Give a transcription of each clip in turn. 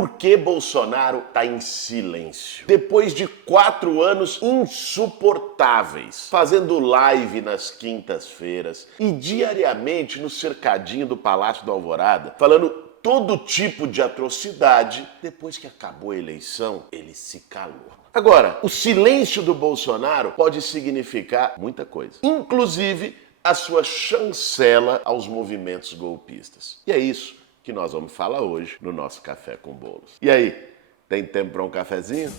por que Bolsonaro está em silêncio? Depois de 4 anos insuportáveis, fazendo live nas quintas-feiras e diariamente no cercadinho do Palácio do Alvorada, falando todo tipo de atrocidade, depois que acabou a eleição, ele se calou. Agora, o silêncio do Bolsonaro pode significar muita coisa, inclusive a sua chancela aos movimentos golpistas. E é isso que nós vamos falar hoje no nosso Café com Bolos. E aí, tem tempo para um cafezinho?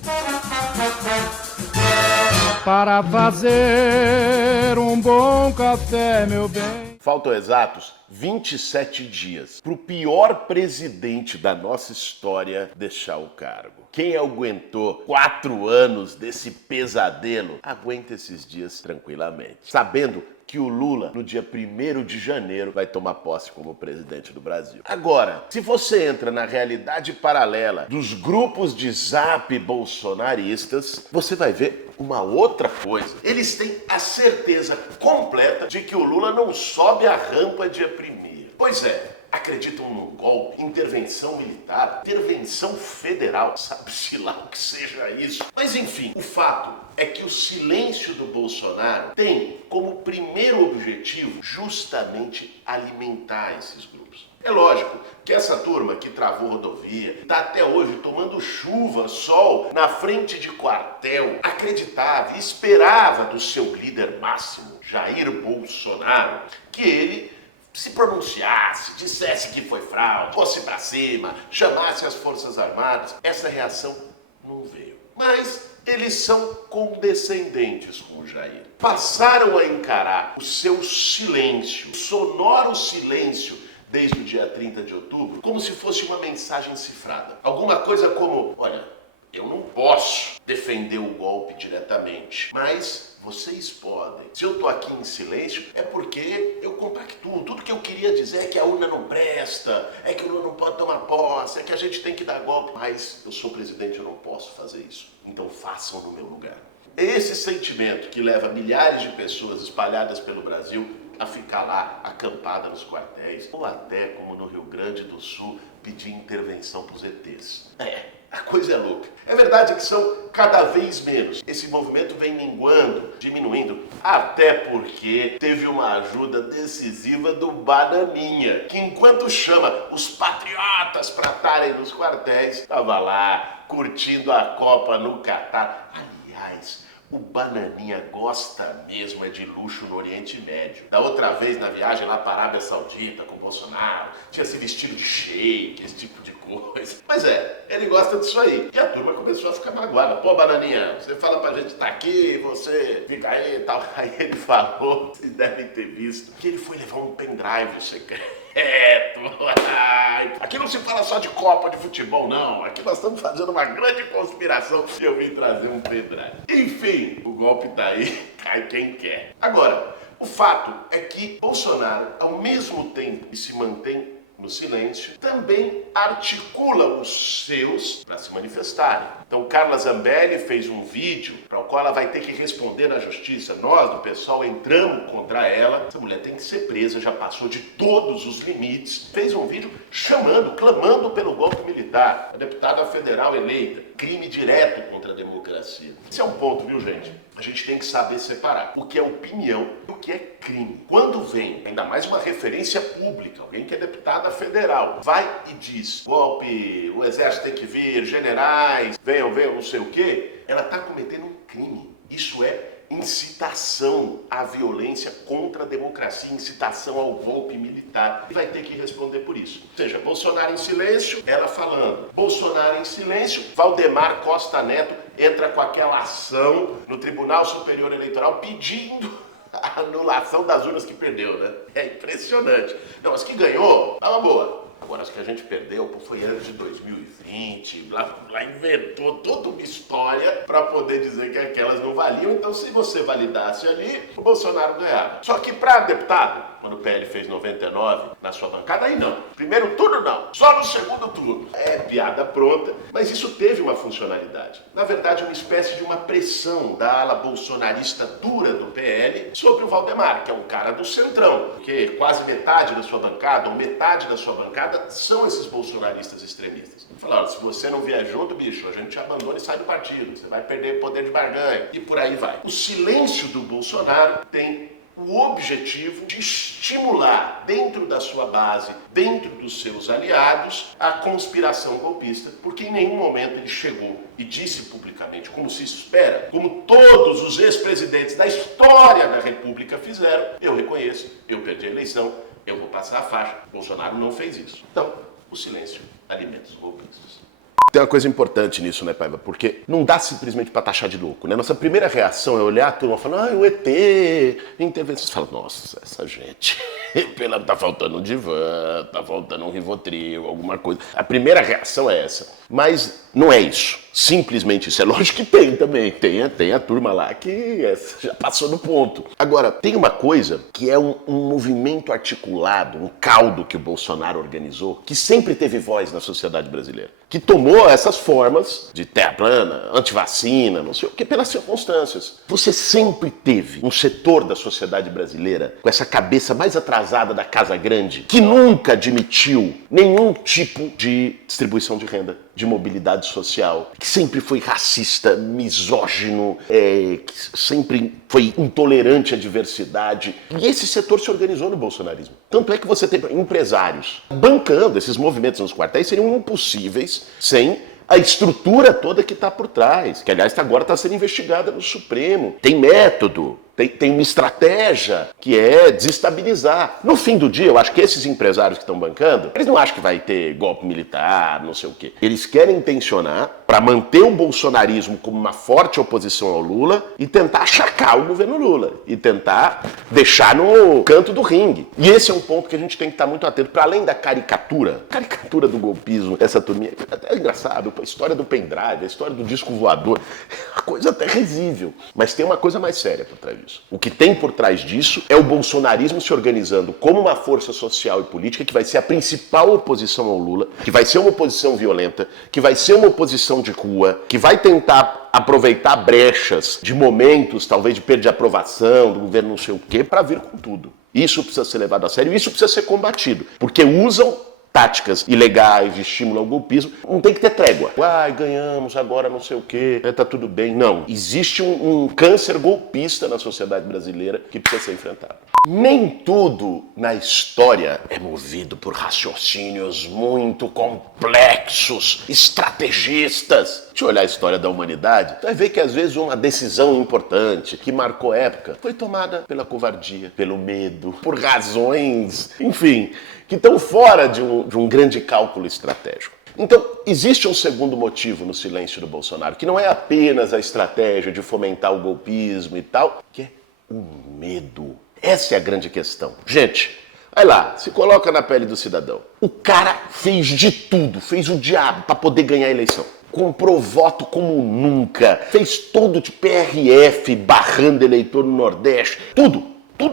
Para fazer um bom café, meu bem. Faltam exatos 27 dias para o pior presidente da nossa história deixar o cargo. Quem aguentou 4 anos desse pesadelo, aguenta esses dias tranquilamente, sabendo que o Lula, no dia 1º de janeiro, vai tomar posse como presidente do Brasil. Agora, se você entra na realidade paralela dos grupos de zap bolsonaristas, você vai ver uma outra coisa. Eles têm a certeza completa de que o Lula não sobe a rampa dia 1º. Pois é, acreditam num golpe, intervenção militar, intervenção federal, sabe-se lá o que seja isso. Mas enfim, o fato é que o silêncio do Bolsonaro tem como primeiro objetivo justamente alimentar esses grupos. É lógico que essa turma que travou rodovia, está até hoje tomando chuva, sol, na frente de quartel, acreditava e esperava do seu líder máximo, Jair Bolsonaro, que ele se pronunciasse, dissesse que foi fraude, fosse pra cima, chamasse as Forças Armadas. Essa reação não veio. Mas eles são condescendentes com o Jair. Passaram a encarar o seu silêncio, o sonoro silêncio, desde o dia 30 de outubro, como se fosse uma mensagem cifrada. Alguma coisa como, olha, eu não posso defender o golpe diretamente, mas vocês podem. Se eu tô aqui em silêncio, é porque eu compactuo. Tudo que eu queria dizer é que a urna não presta, é que o Lula não pode tomar posse, é que a gente tem que dar golpe. Mas eu sou presidente, eu não posso fazer isso. Então façam no meu lugar. É esse sentimento que leva milhares de pessoas espalhadas pelo Brasil a ficar lá, acampada nos quartéis, ou até, como no Rio Grande do Sul, pedir intervenção pros ETs. A coisa é louca. É verdade que são cada vez menos. Esse movimento vem minguando, diminuindo, até porque teve uma ajuda decisiva do Bananinha, que enquanto chama os patriotas para estarem nos quartéis, estava lá curtindo a Copa no Catar. Aliás, o Bananinha gosta mesmo de luxo no Oriente Médio. Da outra vez, na viagem lá para a Arábia Saudita com o Bolsonaro, tinha se vestido de sheik, esse tipo de coisa. Mas ele gosta disso aí. E a turma começou a ficar magoada. Pô, Bananinha, você fala pra gente estar aqui, você fica aí e tal. Aí ele falou, vocês devem ter visto, que ele foi levar um pendrive secreto. Aqui não se fala só de Copa de futebol, não. Aqui nós estamos fazendo uma grande conspiração e eu vim trazer um pendrive. Enfim, o golpe tá aí, cai quem quer. Agora, o fato é que Bolsonaro, ao mesmo tempo que se mantém no silêncio, também articula os seus para se manifestarem. Então, Carla Zambelli fez um vídeo para o qual ela vai ter que responder na justiça. Nós, do pessoal, entramos contra ela. Essa mulher tem que ser presa, já passou de todos os limites. Fez um vídeo chamando, clamando pelo golpe militar. A deputada federal eleita. Crime direto contra a democracia. Esse é um ponto, viu, gente? A gente tem que saber separar o que é opinião e o que é crime. Quando vem, ainda mais uma referência pública, alguém que é deputada federal, vai e diz, golpe, o exército tem que vir, generais, venham, não sei o quê, ela está cometendo um crime. Isso é incitação à violência contra a democracia, incitação ao golpe militar. E vai ter que responder por isso. Ou seja, Bolsonaro em silêncio, ela falando. Bolsonaro em silêncio, Valdemar Costa Neto entra com aquela ação no Tribunal Superior Eleitoral pedindo a anulação das urnas que perdeu, né? É impressionante. Não, as que ganhou, tá uma boa. Agora, as que a gente perdeu, foi antes de 2020, lá inventou toda uma história para poder dizer que aquelas não valiam. Então, se você validasse ali, o Bolsonaro ganhava. Só que para deputado, quando o PL fez 99 na sua bancada? Aí não. Primeiro turno não, só no segundo turno. É piada pronta, mas isso teve uma funcionalidade. Na verdade, uma espécie de uma pressão da ala bolsonarista dura do PL sobre o Valdemar, que é um cara do centrão, porque quase metade da sua bancada, ou metade da sua bancada, são esses bolsonaristas extremistas. Falaram, se você não vier junto, bicho, a gente te abandona e sai do partido, você vai perder poder de barganha, e por aí vai. O silêncio do Bolsonaro tem o objetivo de estimular dentro da sua base, dentro dos seus aliados, a conspiração golpista, porque em nenhum momento ele chegou e disse publicamente, como se espera, como todos os ex-presidentes da história da República fizeram, eu reconheço, eu perdi a eleição, eu vou passar a faixa. Bolsonaro não fez isso. Então, o silêncio alimenta os golpistas. Tem uma coisa importante nisso, né, Paiva? Porque não dá simplesmente pra taxar de louco, né? Nossa primeira reação é olhar a turma falando, o ET, intervenção. Você fala, nossa, essa gente, tá faltando um divã, tá faltando um Rivotril, alguma coisa. A primeira reação é essa. Mas não é isso. Simplesmente isso. É lógico que tem também. Tem a turma lá que já passou do ponto. Agora, tem uma coisa que é um movimento articulado, um caldo que o Bolsonaro organizou, que sempre teve voz na sociedade brasileira. Que tomou essas formas de terra plana, antivacina, não sei o que, pelas circunstâncias. Você sempre teve um setor da sociedade brasileira com essa cabeça mais atrasada da Casa Grande, que nunca admitiu nenhum tipo de distribuição de renda, de mobilidade social, que sempre foi racista, misógino, que sempre foi intolerante à diversidade. E esse setor se organizou no bolsonarismo. Tanto é que você tem empresários bancando esses movimentos nos quartéis, seriam impossíveis sem a estrutura toda que está por trás, que aliás agora está sendo investigada no Supremo. Tem método, tem uma estratégia que é desestabilizar. No fim do dia, eu acho que esses empresários que estão bancando, eles não acham que vai ter golpe militar, não sei o quê. Eles querem intencionar para manter o bolsonarismo como uma forte oposição ao Lula e tentar achacar o governo Lula e tentar deixar no canto do ringue. E esse é um ponto que a gente tem que estar muito atento. Para além da caricatura do golpismo, essa turminha, é engraçado, a história do pendrive, a história do disco voador, é uma coisa até risível. Mas tem uma coisa mais séria por trás disso. O que tem por trás disso é o bolsonarismo se organizando como uma força social e política que vai ser a principal oposição ao Lula, que vai ser uma oposição violenta, que vai ser uma oposição de rua, que vai tentar aproveitar brechas de momentos, talvez de perda de aprovação do governo não sei o quê, para vir com tudo. Isso precisa ser levado a sério e isso precisa ser combatido, porque usam táticas ilegais de estímulo ao golpismo, não tem que ter trégua. Ganhamos, agora não sei o quê, tá tudo bem. Não. Existe um câncer golpista na sociedade brasileira que precisa ser enfrentado. Nem tudo na história é movido por raciocínios muito complexos, estrategistas. Deixa eu olhar a história da humanidade, tu vai ver que às vezes uma decisão importante que marcou época foi tomada pela covardia, pelo medo, por razões, enfim, que estão fora de um grande cálculo estratégico. Então, existe um segundo motivo no silêncio do Bolsonaro, que não é apenas a estratégia de fomentar o golpismo e tal, que é o medo. Essa é a grande questão. Gente, vai lá, se coloca na pele do cidadão. O cara fez de tudo, fez o diabo para poder ganhar a eleição. Comprou voto como nunca, fez todo de PRF, barrando eleitor no Nordeste, tudo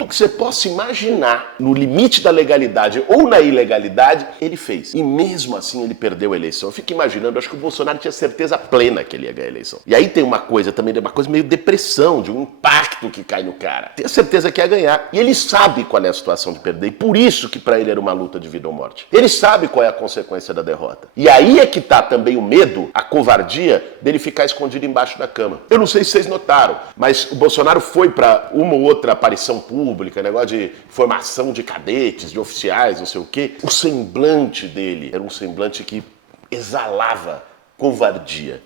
que você possa imaginar no limite da legalidade ou na ilegalidade, ele fez. E mesmo assim ele perdeu a eleição. Eu fico imaginando, acho que o Bolsonaro tinha certeza plena que ele ia ganhar a eleição. E aí tem uma coisa também, uma coisa meio depressão, de um impacto que cai no cara. Tem a certeza que ia ganhar. E ele sabe qual é a situação de perder. E por isso que pra ele era uma luta de vida ou morte. Ele sabe qual é a consequência da derrota. E aí é que tá também o medo, a covardia dele ficar escondido embaixo da cama. Eu não sei se vocês notaram, mas o Bolsonaro foi pra uma ou outra aparição pública, negócio de formação de cadetes, de oficiais, não sei o quê. O semblante dele era um semblante que exalava covardia.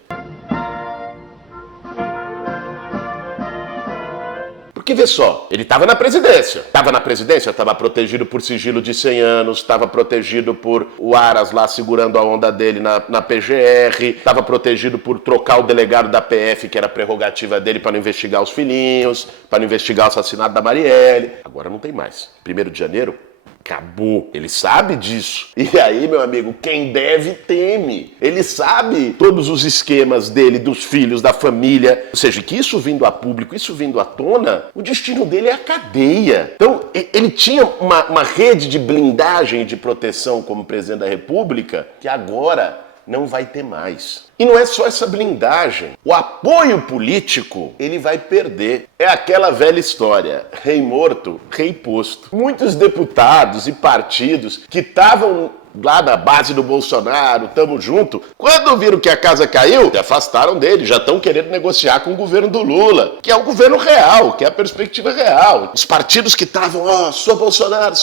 Porque vê só, ele estava na presidência, estava protegido por sigilo de 100 anos, estava protegido por o Aras lá segurando a onda dele na PGR, estava protegido por trocar o delegado da PF, que era prerrogativa dele para não investigar os filhinhos, para não investigar o assassinato da Marielle. Agora não tem mais. 1º de janeiro, Acabou. Ele sabe disso. E aí, meu amigo, quem deve teme. Ele sabe todos os esquemas dele, dos filhos, da família. Ou seja, que isso vindo a público, isso vindo à tona, o destino dele é a cadeia. Então, ele tinha uma rede de blindagem e de proteção como presidente da República que agora não vai ter mais. E não é só essa blindagem. O apoio político, ele vai perder. É aquela velha história. Rei morto, rei posto. Muitos deputados e partidos que estavam lá na base do Bolsonaro, tamo junto, quando viram que a casa caiu, se afastaram dele, já estão querendo negociar com o governo do Lula, que é o governo real, que é a perspectiva real. Os partidos que estavam, sou Bolsonaro,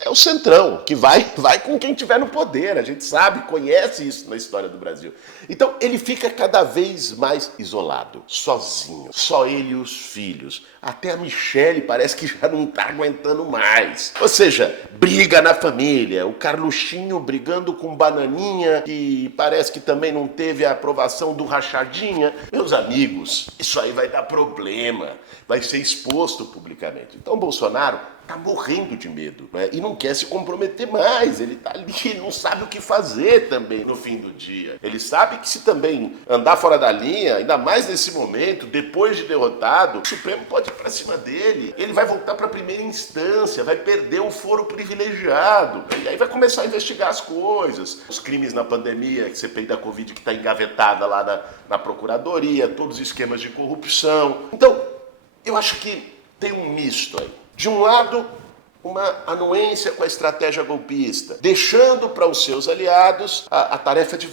é o centrão, que vai com quem tiver no poder, a gente sabe, conhece isso na história do Brasil. Então ele fica cada vez mais isolado, sozinho, só ele e os filhos. Até a Michele parece que já não tá aguentando mais. Ou seja, briga na família, o Carluxinho brigando com Bananinha, que parece que também não teve a aprovação do Rachadinha. Meus amigos, isso aí vai dar problema, vai ser exposto publicamente. Então Bolsonaro tá morrendo de medo, né? E não quer se comprometer mais. Ele tá ali, ele não sabe o que fazer também no fim do dia. Ele sabe que se também andar fora da linha, ainda mais nesse momento, depois de derrotado, o Supremo pode ir pra cima dele. Ele vai voltar pra primeira instância, vai perder o foro privilegiado. E aí vai começar a investigar as coisas. Os crimes na pandemia, a CPI da Covid que tá engavetada lá na Procuradoria, todos os esquemas de corrupção. Então, eu acho que tem um misto aí. De um lado, uma anuência com a estratégia golpista, deixando para os seus aliados a tarefa de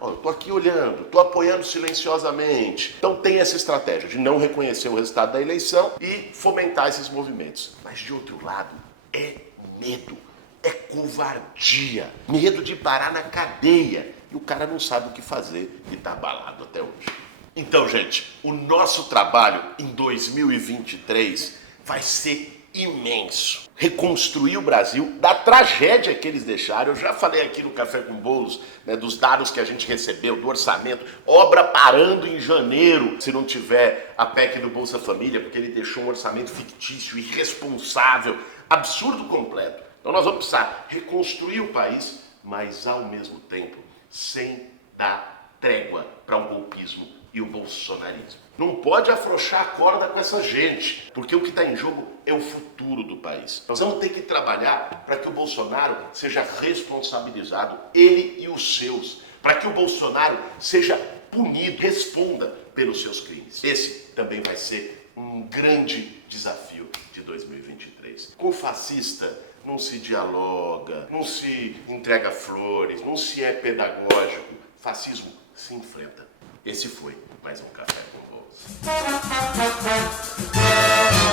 eu tô aqui olhando, tô apoiando silenciosamente. Então tem essa estratégia de não reconhecer o resultado da eleição e fomentar esses movimentos. Mas de outro lado, é medo, é covardia, medo de parar na cadeia. E o cara não sabe o que fazer e tá abalado até hoje. Então, gente, o nosso trabalho em 2023 vai ser imenso. Reconstruir o Brasil da tragédia que eles deixaram. Eu já falei aqui no Café com Bolos, né, dos dados que a gente recebeu, do orçamento, obra parando em janeiro, se não tiver a PEC do Bolsa Família, porque ele deixou um orçamento fictício, irresponsável, absurdo completo. Então nós vamos precisar reconstruir o país, mas ao mesmo tempo sem dar trégua para o golpismo e o bolsonarismo. Não pode afrouxar a corda com essa gente, porque o que está em jogo é o futuro do país. Nós vamos ter que trabalhar para que o Bolsonaro seja responsabilizado, ele e os seus, para que o Bolsonaro seja punido, responda pelos seus crimes. Esse também vai ser um grande desafio de 2023. Com o fascista não se dialoga, não se entrega flores, não se é pedagógico. Fascismo se enfrenta. Esse foi mais um Café com Bolos.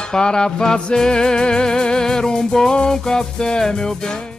Para fazer um bom café, meu bem.